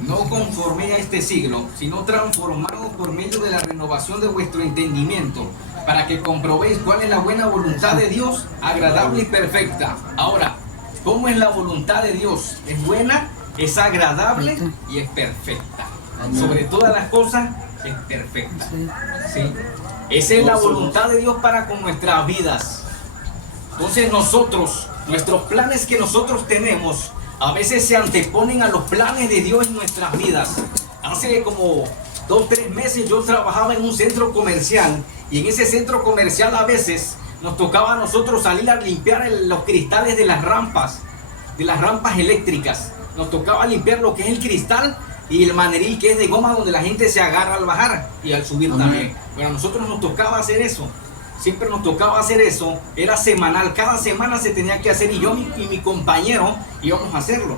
no conforméis a este siglo, sino transformados por medio de la renovación de vuestro entendimiento, para que comprobéis cuál es la buena voluntad de Dios, agradable y perfecta. Ahora, ¿cómo es la voluntad de Dios? Es buena, es agradable y es perfecta. Sobre todas las cosas, es perfecta. ¿Sí? Esa es la voluntad de Dios para con nuestras vidas. Entonces nuestros planes que nosotros tenemos, a veces se anteponen a los planes de Dios en nuestras vidas. Hace como 2 o 3 meses yo trabajaba en un centro comercial, y en ese centro comercial a veces nos tocaba a nosotros salir a limpiar los cristales de las rampas eléctricas. Nos tocaba limpiar lo que es el cristal y el maneril, que es de goma, donde la gente se agarra al bajar y al subir también. Bueno, a nosotros nos tocaba hacer eso. Siempre nos tocaba hacer eso, era semanal, cada semana se tenía que hacer, y yo y mi compañero íbamos a hacerlo.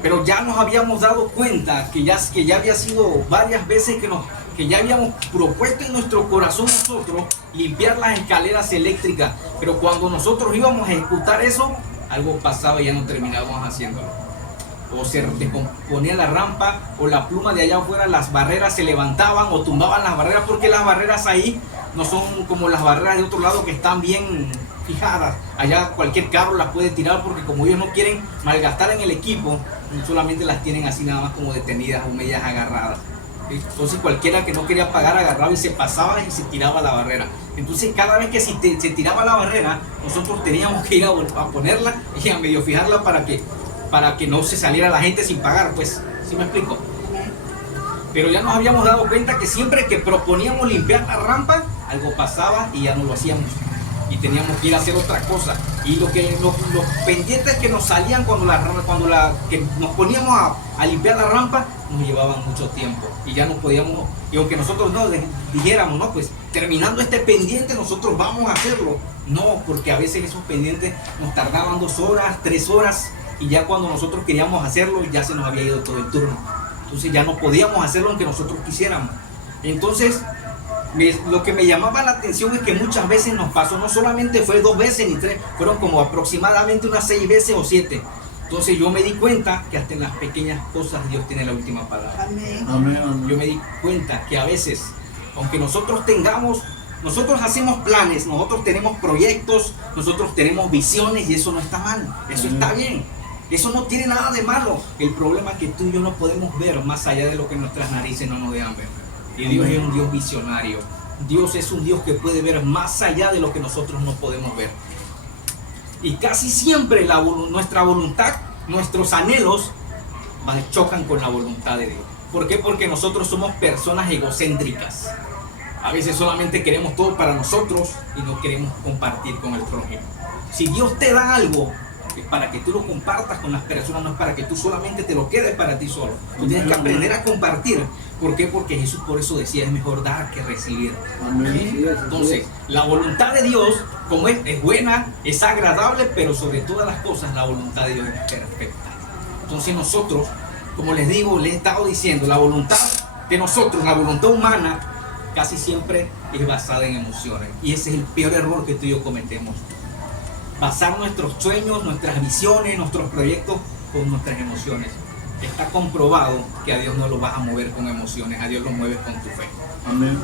Pero ya nos habíamos dado cuenta que ya había sido varias veces que ya habíamos propuesto en nuestro corazón nosotros limpiar las escaleras eléctricas, pero cuando nosotros íbamos a ejecutar eso, algo pasaba y ya no terminábamos haciéndolo. O se descomponía la rampa, o la pluma de allá afuera, las barreras se levantaban o tumbaban las barreras, porque las barreras ahí no son como las barreras de otro lado que están bien fijadas. Allá cualquier carro las puede tirar, porque como ellos no quieren malgastar en el equipo, solamente las tienen así nada más como detenidas o medias agarradas. Entonces cualquiera que no quería pagar agarraba y se pasaba y se tiraba la barrera. Entonces cada vez que se tiraba la barrera, nosotros teníamos que ir a ponerla y a medio fijarla para que no se saliera la gente sin pagar, pues. ¿Sí me explico? Pero ya nos habíamos dado cuenta que siempre que proponíamos limpiar la rampa, algo pasaba y ya no lo hacíamos. Y teníamos que ir a hacer otra cosa. Y los pendientes que nos salían cuando que nos poníamos a limpiar la rampa, nos llevaban mucho tiempo. Y ya no podíamos, y aunque nosotros no dijéramos, no, pues terminando este pendiente nosotros vamos a hacerlo. No, porque a veces esos pendientes nos tardaban 2 horas, 3 horas. Y ya cuando nosotros queríamos hacerlo, ya se nos había ido todo el turno. Entonces ya no podíamos hacerlo aunque nosotros quisiéramos. Entonces, lo que me llamaba la atención es que muchas veces nos pasó, no solamente fue 2 veces ni 3, fueron como aproximadamente unas 6 veces o 7. Entonces yo me di cuenta que hasta en las pequeñas cosas Dios tiene la última palabra. Amén. Amén. Yo me di cuenta que a veces, aunque nosotros hacemos planes, nosotros tenemos proyectos, nosotros tenemos visiones, y eso no está mal, eso está bien. Eso no tiene nada de malo. El problema es que tú y yo no podemos ver más allá de lo que nuestras narices no nos dejan ver. Y Dios es un Dios visionario. Dios es un Dios que puede ver más allá de lo que nosotros no podemos ver. Y casi siempre nuestra voluntad, nuestros anhelos chocan con la voluntad de Dios. ¿Por qué? Porque nosotros somos personas egocéntricas. A veces solamente queremos todo para nosotros y no queremos compartir con el prójimo. Si Dios te da algo, es para que tú lo compartas con las personas, no es para que tú solamente te lo quedes para ti solo. Tú tienes que aprender a compartir. ¿Por qué? Porque Jesús por eso decía, es mejor dar que recibir. ¿Sí? Entonces, la voluntad de Dios, como es buena, es agradable, pero sobre todas las cosas, la voluntad de Dios es perfecta. Entonces nosotros, como les digo, les he estado diciendo, la voluntad de nosotros, la voluntad humana, casi siempre es basada en emociones. Y ese es el peor error que tú y yo cometemos. Basar nuestros sueños, nuestras visiones, nuestros proyectos con nuestras emociones. Está comprobado que a Dios no lo vas a mover con emociones, a Dios lo mueves con tu fe. Amén.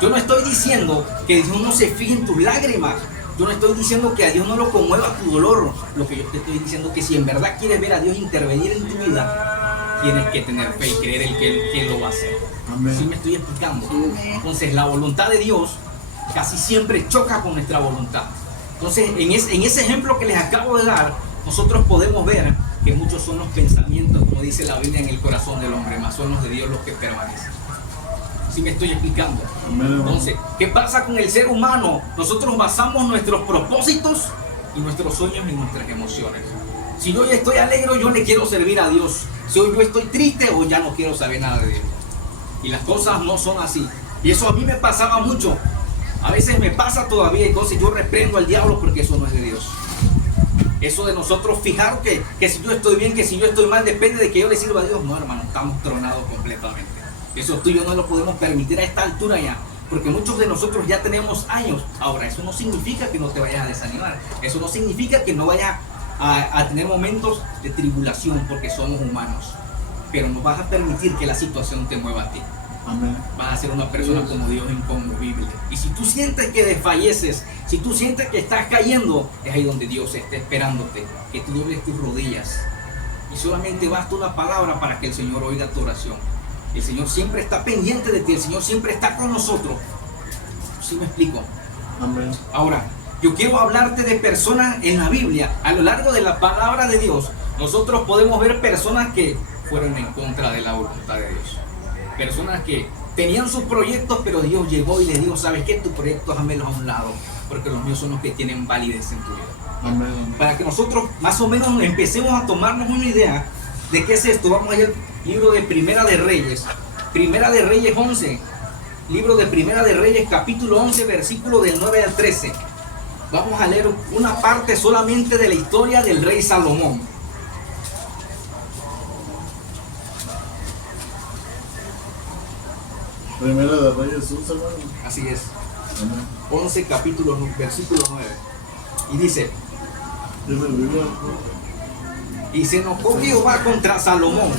Yo no estoy diciendo que Dios no se fije en tus lágrimas. Yo no estoy diciendo que a Dios no lo conmueva tu dolor. Lo que yo te estoy diciendo es que si en verdad quieres ver a Dios intervenir en tu vida, tienes que tener fe y creer en que Él lo va a hacer. Amén. ¿Sí me estoy explicando? Entonces la voluntad de Dios casi siempre choca con nuestra voluntad. Entonces en ese ejemplo que les acabo de dar, nosotros podemos ver que muchos son los pensamientos, como dice la Biblia, en el corazón del hombre, más son los de Dios los que permanecen. ¿Sí me estoy explicando? Entonces, ¿qué pasa con el ser humano? Nosotros basamos nuestros propósitos y nuestros sueños en nuestras emociones. Si yo ya estoy alegre, yo le quiero servir a Dios. Si hoy yo estoy triste, o ya no quiero saber nada de Dios. Y las cosas no son así. Y eso a mí me pasaba mucho. A veces me pasa todavía, entonces yo reprendo al diablo porque eso no es de Dios. Eso de nosotros fijar que si yo estoy bien, que si yo estoy mal, depende de que yo le sirva a Dios. No, hermano, estamos tronados completamente. Eso tú y yo no lo podemos permitir a esta altura ya, porque muchos de nosotros ya tenemos años. Ahora, eso no significa que no te vayas a desanimar. Eso no significa que no vayas a tener momentos de tribulación, porque somos humanos. pero no vas a permitir que la situación te mueva a ti. Amén. Vas a ser una persona como Dios, inconmovible. Y si tú sientes que desfalleces, si tú sientes que estás cayendo, es ahí donde Dios está esperándote, que tú dobles tus rodillas. Y solamente basta una palabra para que el Señor oiga tu oración. El Señor siempre está pendiente de ti, el Señor siempre está con nosotros. ¿Sí me explico? Amén. Ahora, yo quiero hablarte de personas en la Biblia. A lo largo de la palabra de Dios, nosotros podemos ver personas que fueron en contra de la voluntad de Dios. Personas que tenían sus proyectos, pero Dios llegó y les dijo, ¿sabes qué? Tus proyectos hámelos a un lado, porque los míos son los que tienen validez en tu vida. Amén. Para que nosotros más o menos empecemos a tomarnos una idea de qué es esto, vamos a ir al libro de Primera de Reyes. Primera de Reyes 11. Libro de Primera de Reyes, capítulo 11, versículo del 9 al 13. Vamos a leer una parte solamente de la historia del rey Salomón. Primera de Reyes 11, hermano. Así es. Amén. 11, capítulo, versículo 9. Y dice, Dice el Biblia. y se enojó Jehová contra Salomón,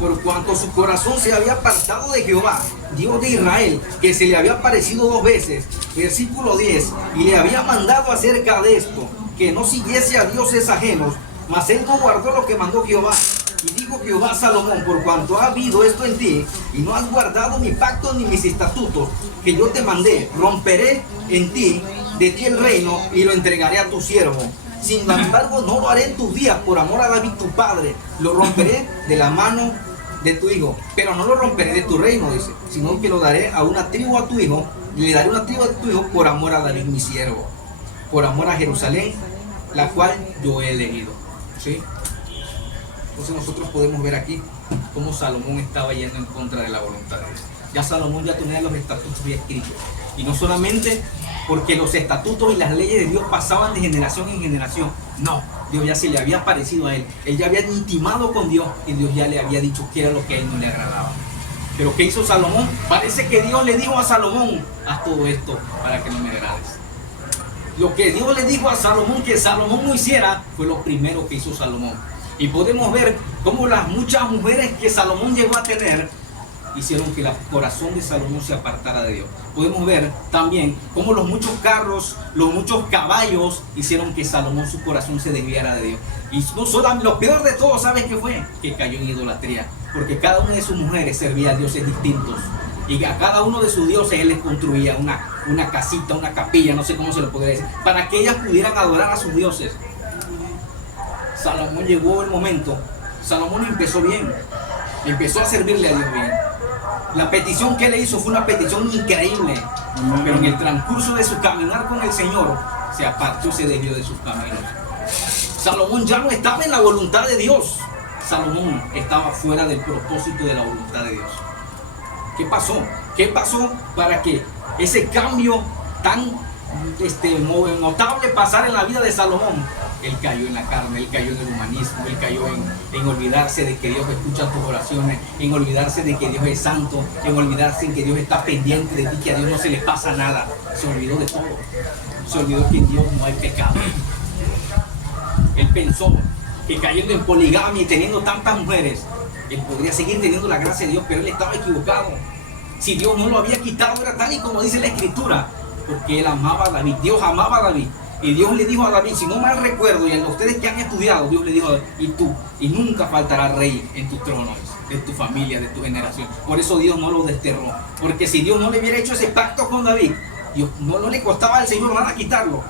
por cuanto su corazón se había apartado de Jehová, Dios de Israel, que se le había aparecido 2 veces. Versículo 10. Y le había mandado acerca de esto, que no siguiese a dioses ajenos, mas él no guardó lo que mandó Jehová. Y dijo Jehová a Salomón, por cuanto ha habido esto en ti, y no has guardado mi pacto ni mis estatutos, que yo te mandé, romperé en ti, de ti el reino, y lo entregaré a tu siervo. Sin embargo, no lo haré en tus días por amor a David tu padre. Lo romperé de la mano de tu hijo, pero no lo romperé de tu reino, dice, sino que lo daré a una tribu a tu hijo, y le daré una tribu a tu hijo por amor a David mi siervo, por amor a Jerusalén, la cual yo he elegido. ¿Sí? Entonces nosotros podemos ver aquí cómo Salomón estaba yendo en contra de la voluntad de Dios. Ya Salomón ya tenía los estatutos bien escritos. Y no solamente porque los estatutos y las leyes de Dios pasaban de generación en generación. No, Dios ya se le había aparecido a él. Él ya había intimado con Dios y Dios ya le había dicho que era lo que a él no le agradaba. Pero ¿qué hizo Salomón? Parece que Dios le dijo a Salomón, haz todo esto para que no me agrades. Lo que Dios le dijo a Salomón que Salomón no hiciera fue lo primero que hizo Salomón. Y podemos ver cómo las muchas mujeres que Salomón llegó a tener hicieron que el corazón de Salomón se apartara de Dios. Podemos ver también cómo los muchos carros, los muchos caballos hicieron que Salomón su corazón se desviara de Dios. Y no solo, lo peor de todo, ¿sabes qué fue? Que cayó en idolatría, porque cada una de sus mujeres servía a dioses distintos. Y a cada uno de sus dioses él les construía una casita, una capilla, no sé cómo se lo podría decir, para que ellas pudieran adorar a sus dioses. Salomón llegó el momento, Salomón empezó bien, empezó a servirle a Dios bien. La petición que él hizo fue una petición increíble, pero en el transcurso de su caminar con el Señor, se apartó y se desvió de sus caminos. Salomón ya no estaba en la voluntad de Dios, Salomón estaba fuera del propósito de la voluntad de Dios. ¿Qué pasó? ¿Qué pasó para que ese cambio tan notable pasara en la vida de Salomón? Él cayó en la carne, él cayó en el humanismo, él cayó en olvidarse de que Dios escucha tus oraciones, en olvidarse de que Dios es santo, en olvidarse de que Dios está pendiente de ti, que a Dios no se le pasa nada. Se olvidó de todo. Se olvidó que en Dios no hay pecado. Él pensó que cayendo en poligamia y teniendo tantas mujeres, él podría seguir teniendo la gracia de Dios, pero él estaba equivocado. Si Dios no lo había quitado, era tal y como dice la Escritura, porque él amaba a David, Dios amaba a David. Y Dios le dijo a David, si no mal recuerdo, y a ustedes que han estudiado, Dios le dijo a David, y tú, y nunca faltará rey en tu trono, de tu familia, de tu generación. Por eso Dios no lo desterró. Porque si Dios no le hubiera hecho ese pacto con David, Dios no le costaba al Señor nada quitarlo.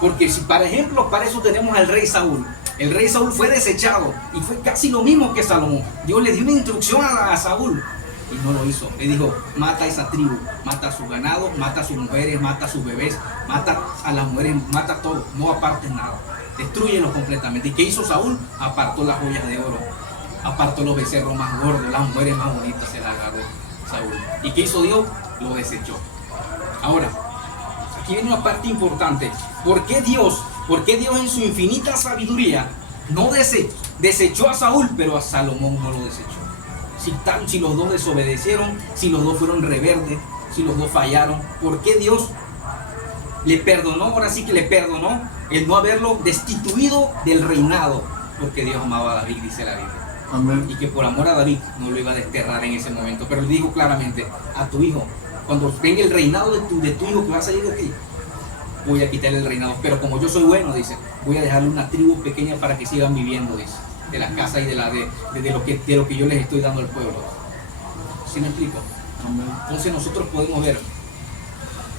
Porque si, por ejemplo, para eso tenemos al rey Saúl. El rey Saúl fue desechado y fue casi lo mismo que Salomón. Dios le dio una instrucción a Saúl y no lo hizo. Le dijo, mata a esa tribu, mata a su ganado, mata a sus mujeres, mata a sus bebés, mata a las mujeres, mata a todo, no apartes nada, destrúyelo completamente. ¿Y qué hizo Saúl? Apartó las joyas de oro, apartó los becerros más gordos, las mujeres más bonitas se las agarró Saúl. ¿Y qué hizo Dios? Lo desechó. Ahora, aquí viene una parte importante. ¿Por qué Dios en su infinita sabiduría no desechó a Saúl, pero a Salomón no lo desechó? Si los dos desobedecieron, si los dos fueron rebeldes, si los dos fallaron, ¿por qué Dios le perdonó? Ahora sí que le perdonó el no haberlo destituido del reinado, porque Dios amaba a David, dice la Biblia. Amén. y que por amor a David no lo iba a desterrar en ese momento, pero le dijo claramente a tu hijo, cuando venga el reinado de tu hijo que va a salir de ti, voy a quitarle el reinado, pero como yo soy bueno, dice, voy a dejarle una tribu pequeña para que sigan viviendo, dice, de la casa y de lo que yo les estoy dando al pueblo. ¿Sí me explico? Amén. Entonces nosotros podemos ver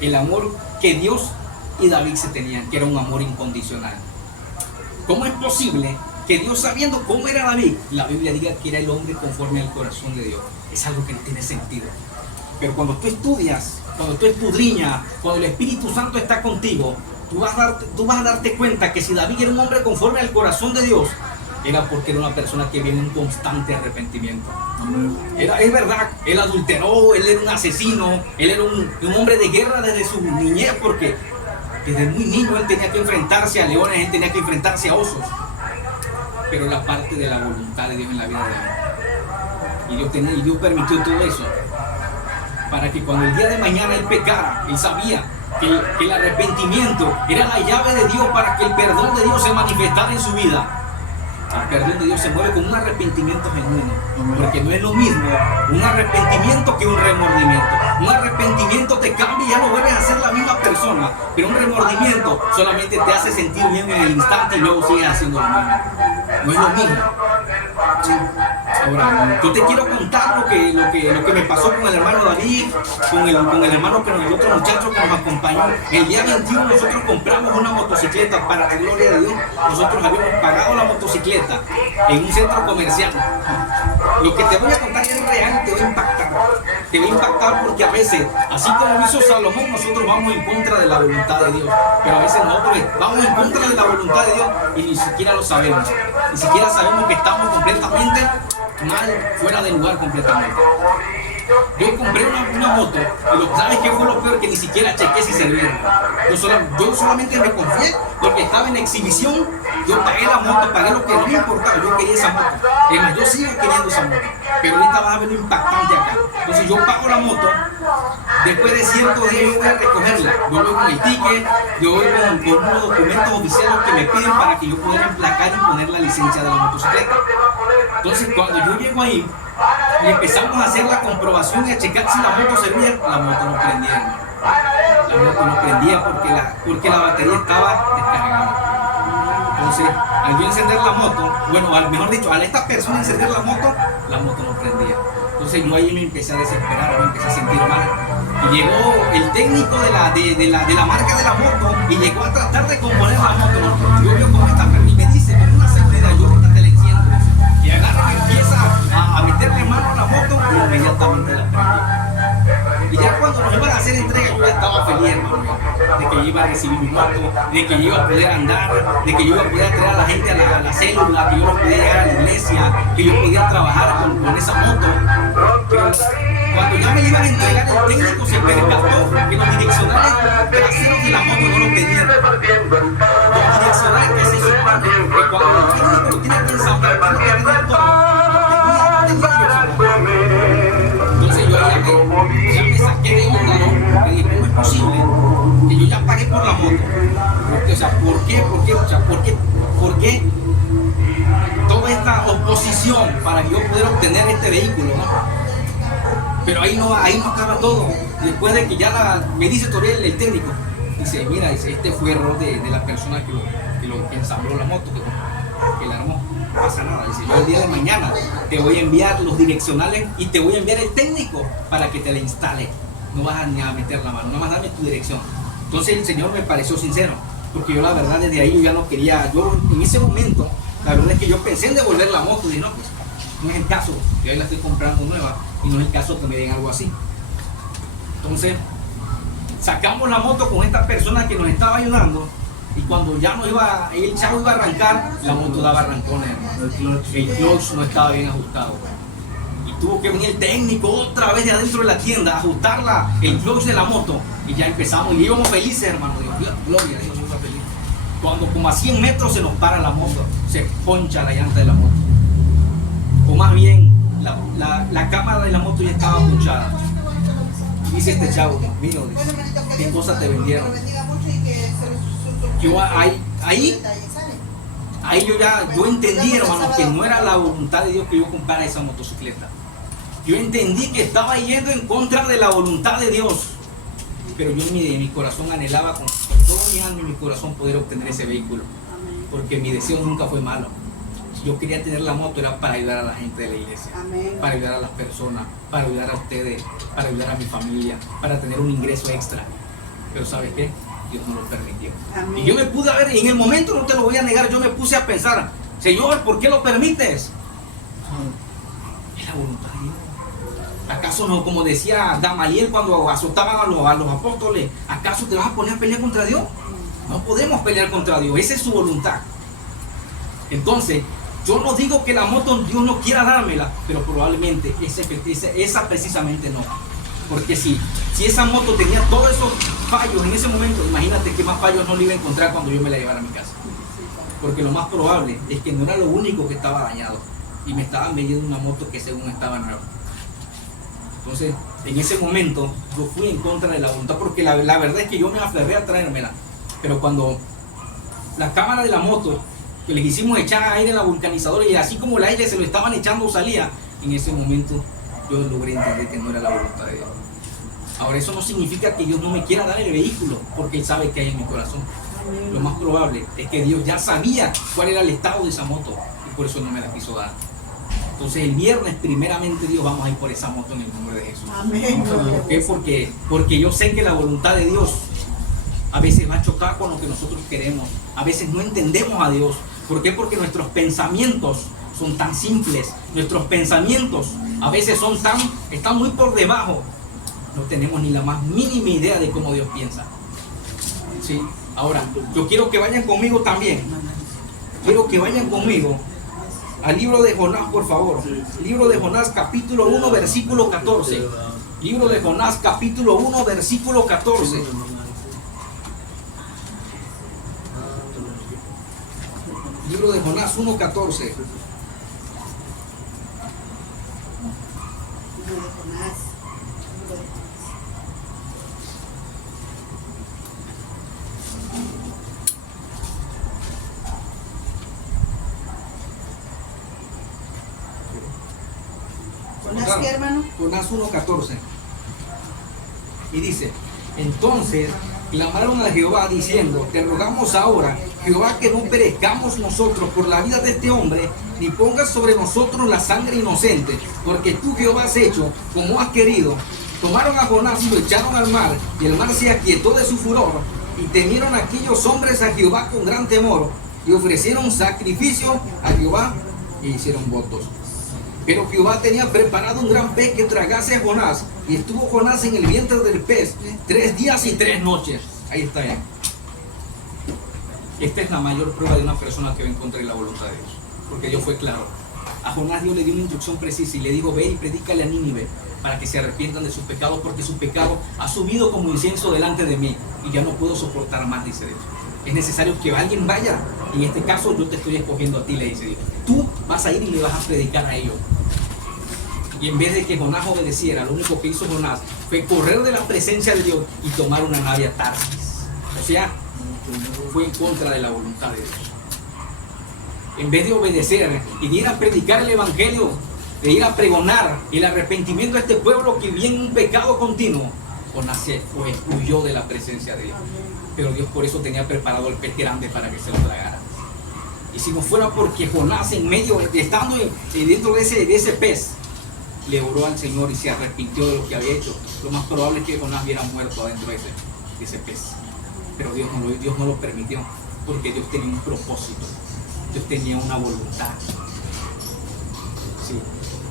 el amor que Dios y David se tenían, que era un amor incondicional. ¿Cómo es posible que Dios, sabiendo cómo era David, la Biblia diga que era el hombre conforme al corazón de Dios? Es algo que no tiene sentido. Pero cuando tú estudias, cuando tú escudriñas, cuando el Espíritu Santo está contigo, tú vas a darte cuenta que si David era un hombre conforme al corazón de Dios, era porque era una persona que viene en un constante arrepentimiento. Amén. Es verdad, él adulteró, él era un asesino, él era un hombre de guerra desde su niñez, porque desde muy niño él tenía que enfrentarse a leones, él tenía que enfrentarse a osos. Pero era parte de la voluntad de Dios en la vida de él. Y Dios permitió todo eso para que cuando el día de mañana él pecara, él sabía que el arrepentimiento era la llave de Dios para que el perdón de Dios se manifestara en su vida. El perdón de Dios se mueve con un arrepentimiento genuino, porque no es lo mismo un arrepentimiento que un remordimiento. Un arrepentimiento te cambia y ya no vuelves a ser la misma persona, pero un remordimiento solamente te hace sentir bien en el instante y luego sigues haciendo lo mismo. No es lo mismo. Sí. Ahora, yo te quiero contar lo que me pasó con el hermano David, con el hermano, el otro muchacho que nos acompañó. El día 21 nosotros compramos una motocicleta, para la gloria de Dios. Nosotros habíamos pagado la motocicleta en un centro comercial. Lo que te voy a contar es real, te va a impactar. Te va a impactar porque a veces, así como hizo Salomón, nosotros vamos en contra de la voluntad de Dios. Pero a veces nosotros vamos en contra de la voluntad de Dios y ni siquiera lo sabemos. Ni siquiera sabemos que estamos completamente mal, fuera de lugar completamente. Yo compré una moto y ¿sabes qué fue lo peor? Que ni siquiera chequé si servía. Yo solamente me confié porque estaba en exhibición. Yo pagué la moto, pagué lo que no me importaba. Yo quería esa moto. Es más, yo sigo queriendo esa moto. Pero ahorita vas a ver lo impactante acá. Entonces yo pago la moto. Después de ciertos días yo voy a recogerla. Yo voy con el ticket, yo voy con unos documentos oficiales que me piden para que yo pueda emplacar y poner la licencia de la motocicleta. Entonces cuando yo llego ahí y empezamos a hacer la comprobación y a checar si la moto servía, la moto no prendía. La moto no prendía porque la batería estaba descargada. Entonces, al yo encender la moto, mejor dicho, al esta persona encender la moto no prendía. Entonces yo ahí me empecé a desesperar, me empecé a sentir mal. Y llegó el técnico de la marca de la moto y llegó a tratar de componer la moto. Yo veo cómo está, y me dice con una seguridad, yo ahorita te la enciendo. Y agarra y empieza a meterle mano a la moto y inmediatamente la prendí. Y ya cuando nos iban a hacer entrega, yo ya estaba feliz, hermano, de que yo iba a recibir mi moto, de que yo iba a poder andar, de que yo iba a poder traer a la gente a la célula, que yo los podía llegar a la iglesia, que yo podía trabajar con esa moto. Pero cuando ya me iban a entregar, el técnico se percató que los direccionales traseros de la moto no lo tenían. Los direccionales que se suman, que cuando el técnico lo tiene que ensamblar, no tenía todo. Entonces yo ya me saqué de onda, ¿no? Y dije, ¿cómo es posible que yo ya pagué por la moto? Porque, o sea, ¿por qué toda esta oposición para yo poder obtener este vehículo, ¿no? Pero ahí no acaba todo. Después de que ya me dice todavía el técnico, dice, mira, este fue error de la persona que ensambló la moto, que la armó. No pasa nada, dice, yo el día de mañana te voy a enviar los direccionales y te voy a enviar el técnico para que te la instale. No vas a ni a meter la mano, nada más dame tu dirección. Entonces el Señor me pareció sincero, porque yo la verdad desde ahí yo ya no quería, yo en ese momento, la verdad es que yo pensé en devolver la moto, y dije, no, pues no es el caso, yo ahí la estoy comprando nueva y no es el caso que me den algo así. Entonces sacamos la moto con esta persona que nos estaba ayudando. Y cuando ya el chavo iba a arrancar, la moto daba arrancones, hermano. El clutch no estaba bien ajustado. Y tuvo que venir el técnico otra vez de adentro de la tienda a ajustar el clutch de la moto. Y ya empezamos, y íbamos felices, hermano. Dios, gloria a Dios, yo iba feliz. Cuando como a 100 metros se nos para la moto, se poncha la llanta de la moto. O más bien, la cámara de la moto ya estaba ponchada. Dice este chavo, Dios mío, ¿qué cosas te vendieron? Yo ahí, Ahí yo entendí, hermano, que no era la voluntad de Dios que yo comprara esa motocicleta. Yo entendí que estaba yendo en contra de la voluntad de Dios. Pero yo en mi corazón anhelaba con todo mi alma y mi corazón poder obtener ese vehículo. Porque mi deseo nunca fue malo. Si yo quería tener la moto era para ayudar a la gente de la iglesia. Amén. Para ayudar a las personas, para ayudar a ustedes, para ayudar a mi familia, para tener un ingreso extra. Pero ¿sabes qué? Dios no lo permitió. Amén. Y yo me pude ver, y en el momento, no te lo voy a negar, yo me puse a pensar, Señor, ¿por qué lo permites? Es la voluntad de Dios. ¿Acaso no, como decía Gamaliel cuando azotaban a los apóstoles, acaso te vas a poner a pelear contra Dios? No podemos pelear contra Dios, esa es su voluntad. Entonces, yo no digo que la moto Dios no quiera dármela, pero probablemente esa precisamente no. Porque si esa moto tenía todos esos fallos en ese momento, imagínate qué más fallos no le iba a encontrar cuando yo me la llevara a mi casa. Porque lo más probable es que no era lo único que estaba dañado y me estaban vendiendo una moto que según estaba nueva. Entonces, en ese momento yo fui en contra de la voluntad, porque la verdad es que yo me aferré a traérmela. Pero cuando la cámara de la moto, que les hicimos echar aire en la vulcanizadora y así como el aire se lo estaban echando salía, en ese momento yo logré entender que no era la voluntad de Dios. Ahora, eso no significa que Dios no me quiera dar el vehículo, porque Él sabe que hay en mi corazón. Lo más probable es que Dios ya sabía cuál era el estado de esa moto y por eso no me la quiso dar. Entonces el viernes, primeramente Dios, vamos a ir por esa moto en el nombre de Jesús. Amén. ¿Por qué? Porque yo sé que la voluntad de Dios a veces va a chocar con lo que nosotros queremos. A veces no entendemos a Dios. ¿Por qué? Porque nuestros pensamientos son tan simples. Nuestros pensamientos a veces están muy por debajo. No tenemos ni la más mínima idea de cómo Dios piensa. ¿Sí? Ahora, yo quiero que vayan conmigo también. Quiero que vayan conmigo al libro de Jonás, por favor. Libro de Jonás, capítulo 1, versículo 14. Libro de Jonás, capítulo 1, versículo 14. Libro de Jonás 1, 14. ¿Jonás qué, hermano? Jonás 1:14. Y dice: entonces clamaron a Jehová diciendo: te rogamos ahora, Jehová, que no perezcamos nosotros por la vida de este hombre, ni pongas sobre nosotros la sangre inocente, porque tú, Jehová, has hecho como has querido. Tomaron a Jonás y lo echaron al mar, y el mar se aquietó de su furor, y temieron aquellos hombres a Jehová con gran temor, y ofrecieron sacrificio a Jehová e hicieron votos. Pero Jehová tenía preparado un gran pez que tragase a Jonás, y estuvo Jonás en el vientre del pez 3 días y 3 noches. Ahí está ya. Esta es la mayor prueba de una persona que va en contra de la voluntad de Dios, porque Dios fue claro. A Jonás Dios le dio una instrucción precisa y le dijo: ve y predícale a Nínive para que se arrepientan de sus pecados, porque su pecado ha subido como incienso delante de mí y ya no puedo soportar más, dice Dios. Es necesario que alguien vaya. En este caso yo te estoy escogiendo a ti, le dice Dios. Tú vas a ir y le vas a predicar a ellos. Y en vez de que Jonás obedeciera, lo único que hizo Jonás fue correr de la presencia de Dios y tomar una nave a Tarsis. O sea, fue en contra de la voluntad de Dios. En vez de obedecer y de ir a predicar el evangelio, de ir a pregonar el arrepentimiento a este pueblo que vive en un pecado continuo, Jonás se fue, huyó de la presencia de Dios. Pero Dios por eso tenía preparado el pez grande para que se lo tragara. Y si no fuera porque Jonás, en medio, estando dentro de ese pez, le oró al Señor y se arrepintió de lo que había hecho, lo más probable es que Jonás hubiera muerto adentro de ese pez. Pero Dios no lo permitió, porque Dios tenía un propósito, Dios tenía una voluntad. Sí,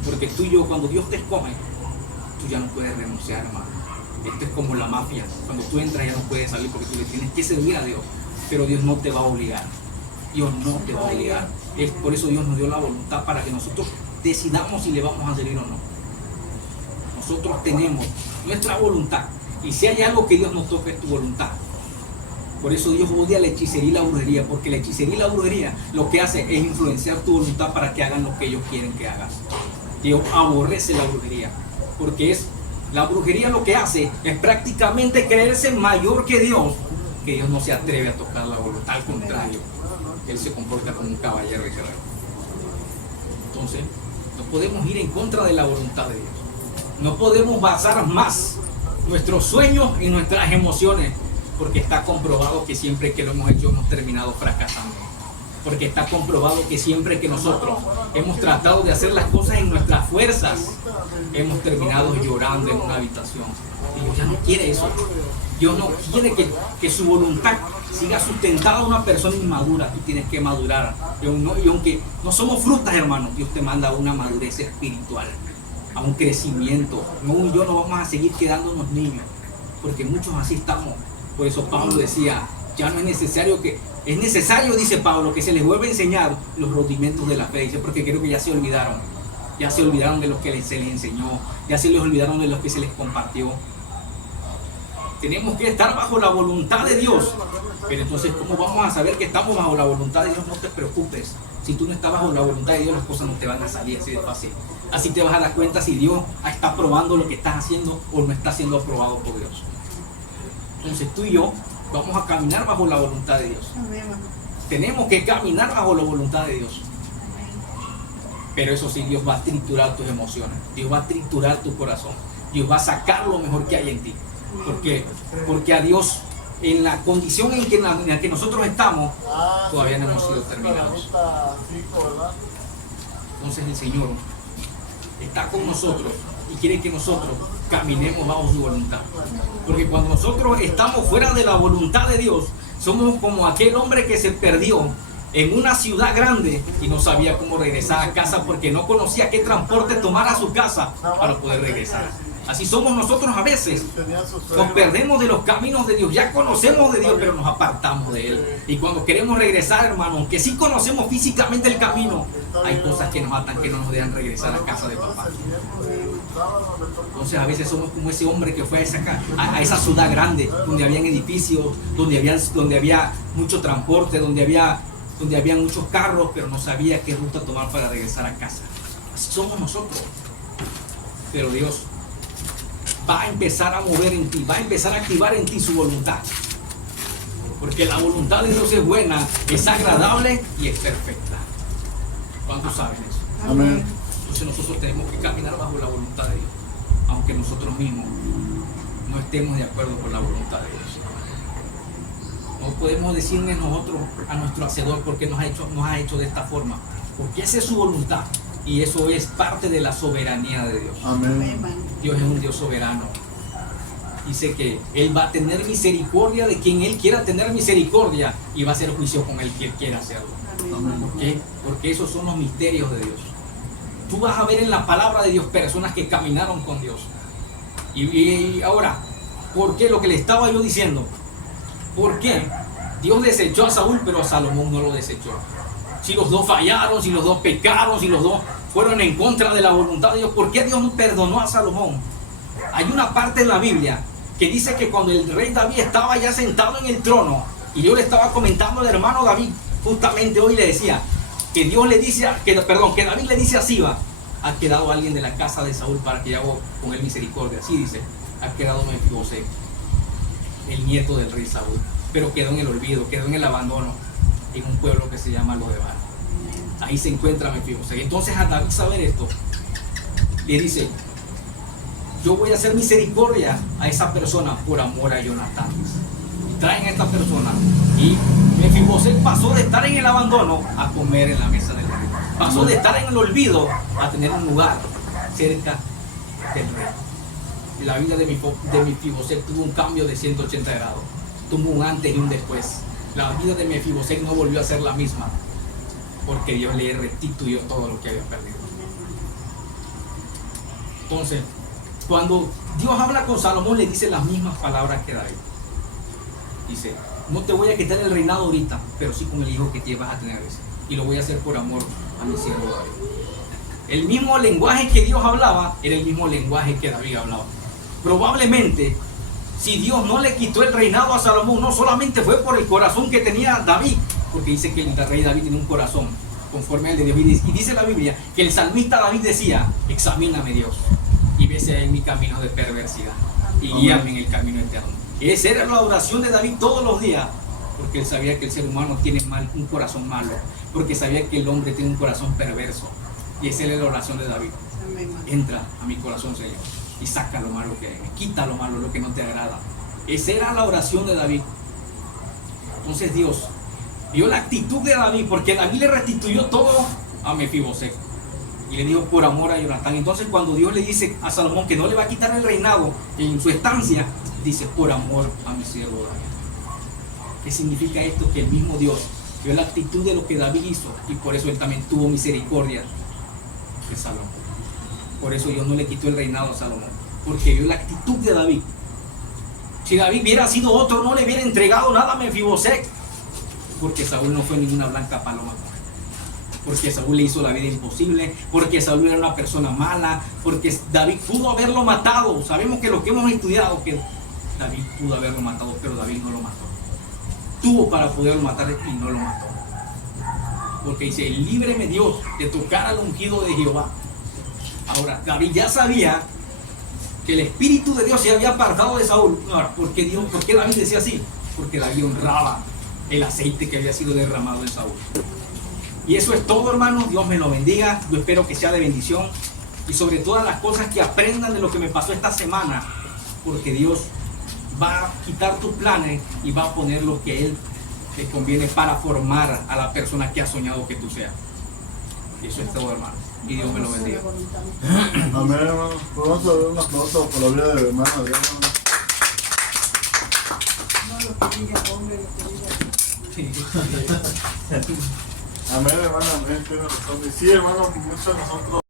porque tú y yo, cuando Dios te escoge, tú ya no puedes renunciar, hermano. Esto es como la mafia: cuando tú entras ya no puedes salir, porque tú le tienes que servir a Dios. Pero Dios no te va a obligar. Dios no te va a obligar. Es por eso Dios nos dio la voluntad, para que nosotros decidamos si le vamos a servir o no. Nosotros tenemos nuestra voluntad, y si hay algo que Dios nos toca es tu voluntad. Por eso Dios odia la hechicería y la brujería, porque la hechicería y la brujería lo que hace es influenciar tu voluntad para que hagan lo que ellos quieren que hagas. Dios aborrece la brujería, porque la brujería lo que hace es prácticamente creerse mayor que Dios que Dios no se atreve a tocar la voluntad, al contrario, Él se comporta como un caballero de guerrero. Entonces, no podemos ir en contra de la voluntad de Dios. No podemos basar más nuestros sueños y nuestras emociones, porque está comprobado que siempre que lo hemos hecho hemos terminado fracasando. Porque está comprobado que siempre que nosotros hemos tratado de hacer las cosas en nuestras fuerzas, hemos terminado llorando en una habitación. Y Dios ya no quiere eso. Dios no quiere que su voluntad siga sustentada a una persona inmadura. Tú tienes que madurar. Y aunque no somos frutas, hermano, Dios te manda a una madurez espiritual, a un crecimiento. No, yo no vamos a seguir quedándonos niños, porque muchos así estamos. Por eso Pablo decía, ya no es necesario es necesario, dice Pablo, que se les vuelva a enseñar los rudimentos de la fe. Dice, porque creo que ya se olvidaron de los que se les enseñó, ya se les olvidaron de los que se les compartió. Tenemos que estar bajo la voluntad de Dios. Pero entonces, ¿cómo vamos a saber que estamos bajo la voluntad de Dios? No te preocupes. Si tú no estás bajo la voluntad de Dios, las cosas no te van a salir así de fácil. Así te vas a dar cuenta si Dios está aprobando lo que estás haciendo o no está siendo aprobado por Dios. Entonces tú y yo vamos a caminar bajo la voluntad de Dios. Tenemos que caminar bajo la voluntad de Dios. Pero eso sí, Dios va a triturar tus emociones. Dios va a triturar tu corazón. Dios va a sacar lo mejor que hay en ti. ¿Por qué? Porque a Dios, en la condición en la que nosotros estamos, todavía no hemos sido terminados. Entonces el Señor está con nosotros y quiere que nosotros caminemos bajo su voluntad. Porque cuando nosotros estamos fuera de la voluntad de Dios, somos como aquel hombre que se perdió en una ciudad grande y no sabía cómo regresar a casa porque no conocía qué transporte tomar a su casa para poder regresar. Así somos nosotros a veces. Nos perdemos de los caminos de Dios. Ya conocemos de Dios, pero nos apartamos de Él. Y cuando queremos regresar, hermano, aunque sí conocemos físicamente el camino, hay cosas que nos atan, que no nos dejan regresar a casa de papá. Entonces a veces somos como ese hombre que fue a esa ciudad grande, donde habían edificios, donde había mucho transporte, donde había muchos carros, pero no sabía qué ruta tomar para regresar a casa. Así somos nosotros. Pero Dios va a empezar a mover en ti, va a empezar a activar en ti su voluntad. Porque la voluntad de Dios es buena, es agradable y es perfecta. ¿Cuántos saben eso? Amén. Entonces nosotros tenemos que caminar bajo la voluntad de Dios, aunque nosotros mismos no estemos de acuerdo con la voluntad de Dios. No podemos decirle nosotros a nuestro Hacedor porque nos ha hecho de esta forma, porque esa es su voluntad y eso es parte de la soberanía de Dios. Amén. Dios es un Dios soberano. Dice que Él va a tener misericordia de quien Él quiera tener misericordia y va a hacer juicio con el que Él quiera hacerlo. ¿Por qué? Porque esos son los misterios de Dios. Tú vas a ver en la palabra de Dios personas que caminaron con Dios. Y ahora, ¿por qué? Lo que le estaba yo diciendo. ¿Por qué? Dios desechó a Saúl, pero a Salomón no lo desechó. Si los dos fallaron, si los dos pecaron, si los dos fueron en contra de la voluntad de Dios, ¿por qué Dios no perdonó a Salomón? Hay una parte en la Biblia que dice que cuando el rey David estaba ya sentado en el trono, y yo le estaba comentando al hermano David, justamente hoy le decía, que David le dice a Siba, ha quedado alguien de la casa de Saúl para que yo haga con él misericordia. Así dice, ha quedado Mefibosé, el nieto del rey Saúl, pero quedó en el olvido, quedó en el abandono, en un pueblo que se llama Lodebar. Ahí se encuentra Mefibosé. Entonces a David saber esto, le dice, yo voy a hacer misericordia a esa persona por amor a Jonatán. Y traen a esta persona y Mefibosé pasó de estar en el abandono a comer en la mesa del rey. Pasó de estar en el olvido a tener un lugar cerca del rey. La vida de Mefibosé tuvo un cambio de 180 grados. Tuvo un antes y un después. La vida de Mefibosé no volvió a ser la misma porque Dios le restituyó todo lo que había perdido. Entonces, cuando Dios habla con Salomón, le dice las mismas palabras que David. Dice, no te voy a quitar el reinado ahorita, pero sí con el hijo que te vas a tener ese. Y lo voy a hacer por amor a mi siervo David. El mismo lenguaje que Dios hablaba era el mismo lenguaje que David hablaba. Probablemente, si Dios no le quitó el reinado a Salomón, no solamente fue por el corazón que tenía David, porque dice que el rey David tenía un corazón conforme al de Dios. Y dice la Biblia que el salmista David decía, examíname Dios y vese en mi camino de perversidad y guíame en el camino eterno. Esa era la oración de David todos los días, porque él sabía que el ser humano tiene un corazón malo, porque sabía que el hombre tiene un corazón perverso. Y esa era la oración de David. Entra a mi corazón, Señor, y saca lo malo que hay, quita lo malo, lo que no te agrada. Esa era la oración de David. Entonces Dios vio la actitud de David, porque David le restituyó todo a Mefiboset y le dijo por amor a Jonatán. Entonces cuando Dios le dice a Salomón que no le va a quitar el reinado en su estancia, dice por amor a mi siervo David. ¿Qué significa esto? Que el mismo Dios vio la actitud de lo que David hizo y por eso él también tuvo misericordia de Salomón. Por eso Dios no le quitó el reinado a Salomón, porque vio la actitud de David. Si David hubiera sido otro, no le hubiera entregado nada a Mefiboset, porque Saúl no fue ninguna blanca paloma, porque Saúl le hizo la vida imposible, porque Saúl era una persona mala, porque David pudo haberlo matado. Sabemos que lo que hemos estudiado, que David pudo haberlo matado, pero David no lo mató. Tuvo para poderlo matar y no lo mató, porque dice: líbreme Dios de tocar al ungido de Jehová. Ahora, David ya sabía que el Espíritu de Dios se había apartado de Saúl. Ahora, ¿por qué David decía así? Porque David honraba el aceite que había sido derramado en Saúl. Y eso es todo, hermanos. Dios me lo bendiga. Yo espero que sea de bendición. Y sobre todas las cosas que aprendan de lo que me pasó esta semana. Porque Dios va a quitar tus planes y va a poner lo que Él te conviene para formar a la persona que ha soñado que tú seas. Y eso es todo, hermano. Y Dios me lo bendiga. Amén, hermano. Vamos a ver un aplauso por la vida de hermano Adrián, hermano. Amén, hermano. Amén. Tiene razón. Y sí, hermano, muchos de nosotros